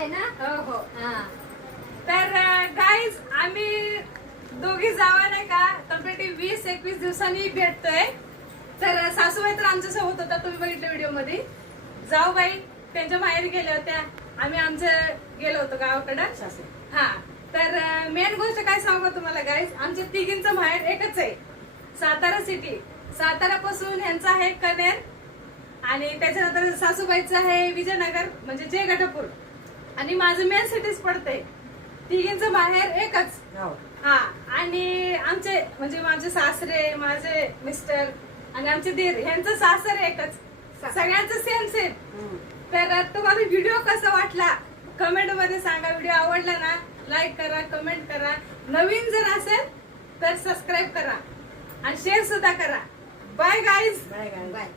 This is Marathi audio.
आहे ना? हो हो. हा. तर गाईज आम्ही दोघी जावा नाही का कम्प्लीटली 20-21 दिवसांनी भेटतोय. तर सासूबाई तर आमच्या सोबत होता, तुम्ही बघितलं व्हिडिओ मध्ये. जाऊबाई त्यांच्या माहेरी गेल्या होत्या, आम्ही आमच्या गेलो होतो गावाकडं. हा. तर मेन गोष्ट काय सांगू तुम्हाला गाईज, आमच्या तिघींचं माहेर एकच आहे, सातारा सिटी. सातारा पासून ह्यांचा आहे कनेर आणि त्याच्यानंतर सासूबाईचं आहे विजयनगर म्हणजे जयगटापूर आणि माझं मेन सिटीज पडते. तिघींचं माहेर एकच. हा. आणि आमचे म्हणजे माझे सासरे, माझे मिस्टर आणि आमचे दीर यांचं सासर एकच, सगळ्यांचं सेम सेम. तर तुम्हाला व्हिडिओ कसा वाटला कमेंट मध्ये सांगा. व्हिडिओ आवडला ना लाईक करा, कमेंट करा. नवीन जर असेल तर सबस्क्राईब करा आणि शेअर सुद्धा करा. Bye guys. बाय.